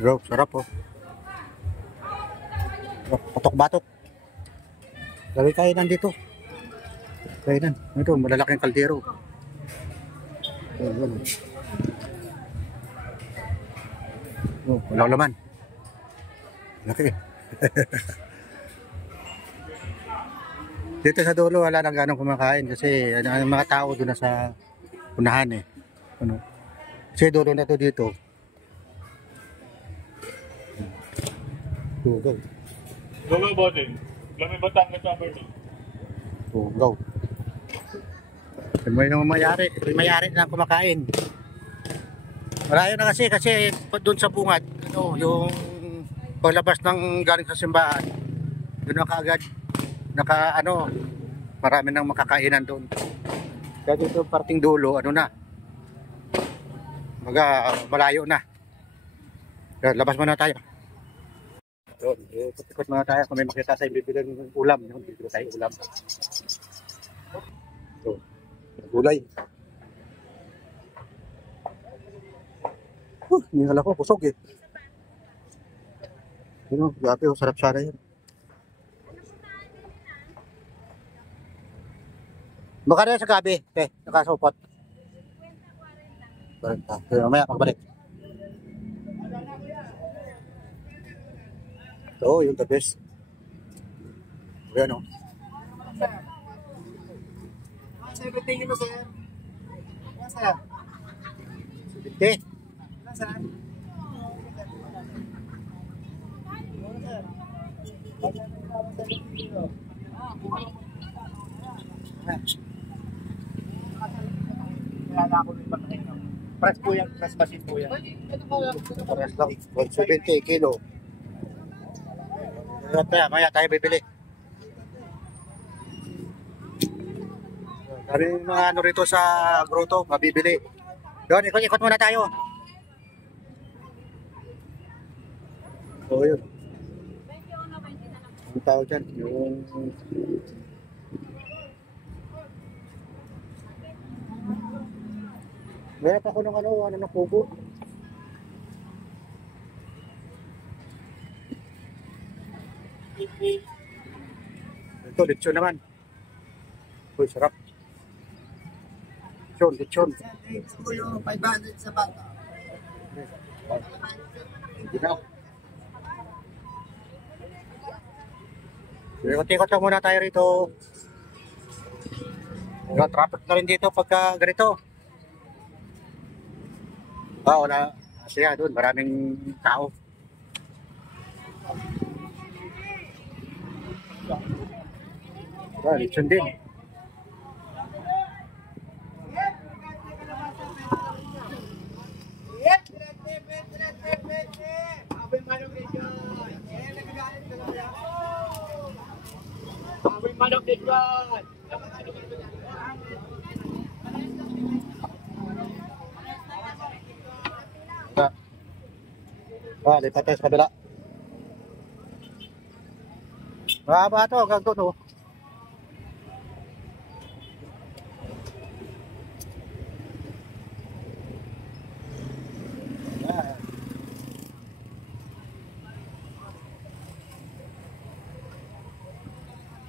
Bro, sarap oh. Patok-batok. Gawin kainan dito. Kainan. Ito, malalaking kaldero. Ayan. Oh, walang laman. Laki. Dito sa dulo wala nang ganong kumakain kasi ang mga tao doon na sa unahan eh. Ano? Kasi dulo na to dito. Tugaw. Tugaw bote. Lami batang ka cover ni. Tugaw. May mayari na kumakain. Malayo na kasi doon sa bungad, ano, yung paglabas ng galing sa simbahan, doon na kaagad marami nang makakainan doon. Kaya dito parting dulo, ano na, malayo na. Kaya labas muna tayo. Yun, ikot-ikot muna tayo kung may makita tayo bibilang ulam. Bibili tayo ulam. So, gulay. Hingal ako, kusog eh. Yun, grabe, sarap sana yan. Magkano yan sa gabi? Nakasupot. 40. Kaya mamaya, pagbalik. Oo, yung the best. Ayan o. 70 kilo sir. Sir. 70. Sir. Press po yan, press machine po yan. Pares lang, 170 kilo. Maya tayo bibili. Sabi yung mga ano rito sa grotto, mabibili. Doon, ikot-ikot muna tayo. Oo, yun. Ang tao dyan, yung... Meron pa ako ng ano ng pugo. Ito, lechon naman. Uy, sarap. Lechon. Siguro 500 sa bata. Hindi na. Ikot-ikot lang muna tayo rito. Traffic na rin dito pagka ganito. Wala. Kasi doon, maraming tao. Lechon din. Manok din yan. Lipat tayo sa kabila. Mahaba ito, hanggang doon oh.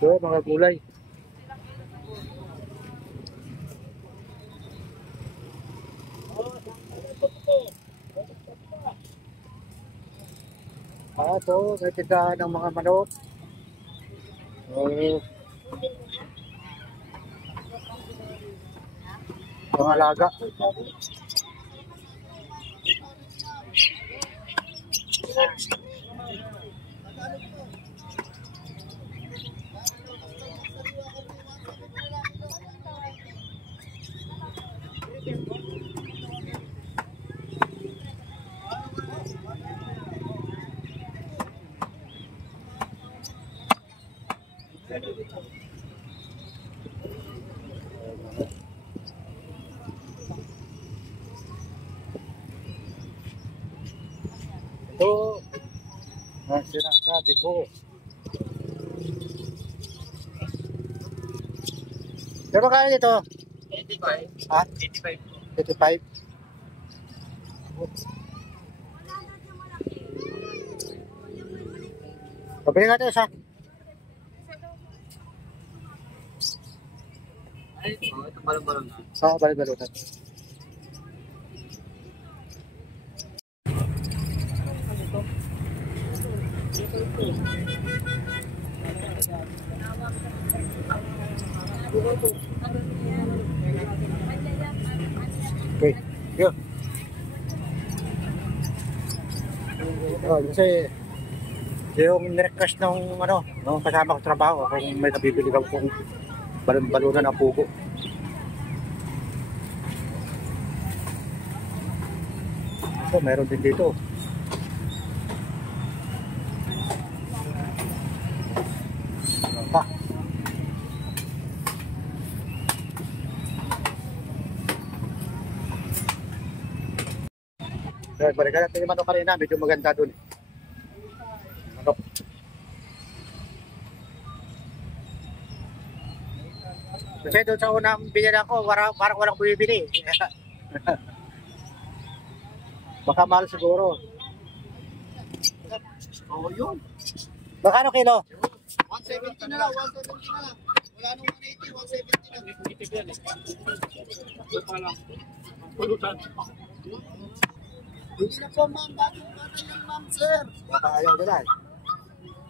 Ito, mga gulay. Ito, may tindahan ng mga manok. Mga alaga. Ito, ang sinasabi ko. Pero kaya dito? 85. Ha? 85. 85? Pabili natin isa. Ay, ito balon-balon na. Balik-balutan. Okay, yun. Kasi yung nirequest ng ano, nung kasama ko sa trabaho, kung may nabibili ka kung balon-balunan ang pugo. So, meron din dito. Ano pa? Balikan natin yung manok kanina, medyo maganda dun. Manok. Kasi doon sa unang binili ko, parang walang bumibili. Baka mahal siguro. Oo, yun. Magkano kilo? 170 na lang, 170 na lang. Wala nung 180, 170 na. Pulutan. Hindi na po, ma'am. Bakit ba na yan, ma'am, sir? Baka ayaw nila.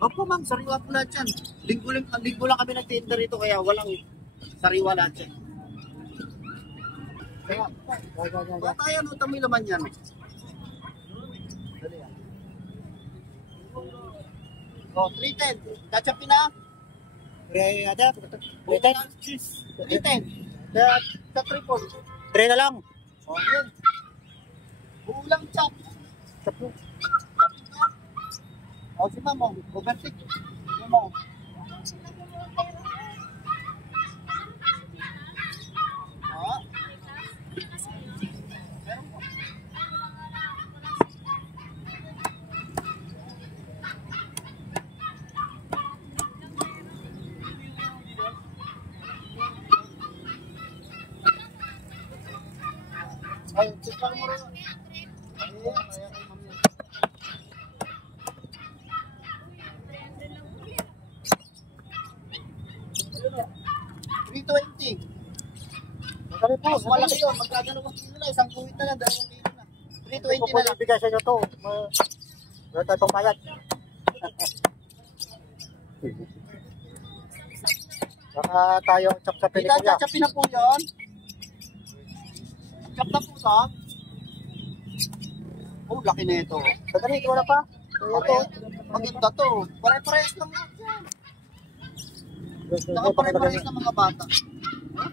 Opo, ma'am. Sariwa po lahat yan. Linggo lang kami nag-tender rito, kaya walang sariwa lahat yan. Kaya, bata yan, utang mo yung laman yan. Dali yan. Oh, 310. Kachapin na. Ada? 310. Sa triple. 3 na lang. Oh, yun. Ulang chop. Chop mo. O, si ma'am, oh. Overtake. Ano mo? Oh. Ay, tikman mo rin. Ay, kaya kay ma'am yan. Ayun, oh. 320. Magkano po? Mas malaki yun. Magkadalawang kilo na. Isang kuwit na lang. 2 kilo na. 320 Kung na lang. bigay sa inyo to, wala tayo pang bayad. Baka tayo chop sa Kita, pelikula. chachapin na po yun. Chop na po sa. Oh, laki na ito. Sandali, wala pa. Ito. Maganda to. Pare-parehas lang lahat yan. Saka pare-parehas ng mga bata. Huh?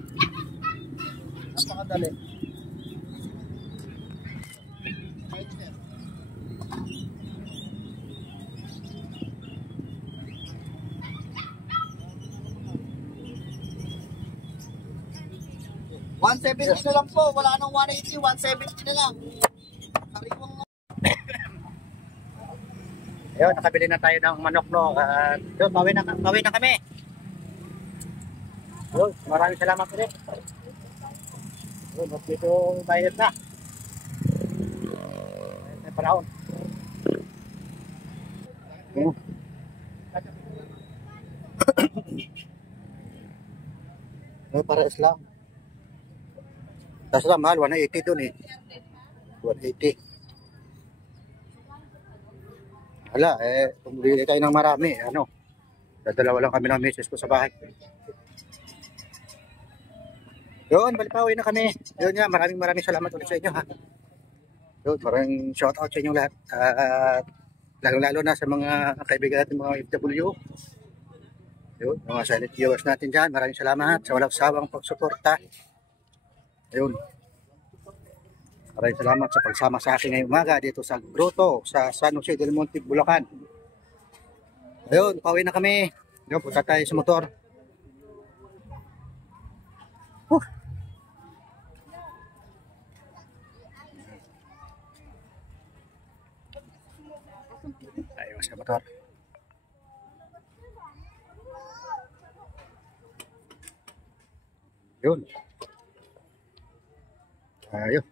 Napakadali. Right, sir. $170 na lang po. Wala nang 180. $170 na lang. Sariwang Ayun, nakabili na tayo ng manok, no. At yun, bawi na kami. Yun, maraming salamat ulit. Yun, dito bayad na. May panahon. Yun. Ay, pares lang. Tapos lang, mahal, 180 dun eh. 180. Wala, kung bili tayo ng marami, ano, dadalawa lang kami ng misis ko sa bahay. Yun, balipawi na kami. Yun nga, maraming salamat ulit sa inyo, ha. Yun, maraming shout out sa inyo lahat. At lalo na sa mga kaibigan natin, mga FW. Yun, mga silent viewers natin dyan, maraming salamat sa walang sawang pagsuporta. Yun. Maraming salamat sa pagsama sa akin ngayong umaga dito sa Grotto sa San Jose del Monte, Bulacan. Ayun, pauwi na kami. Ayun, punta tayo sa motor. Tayo sa motor. Yun. Ayun.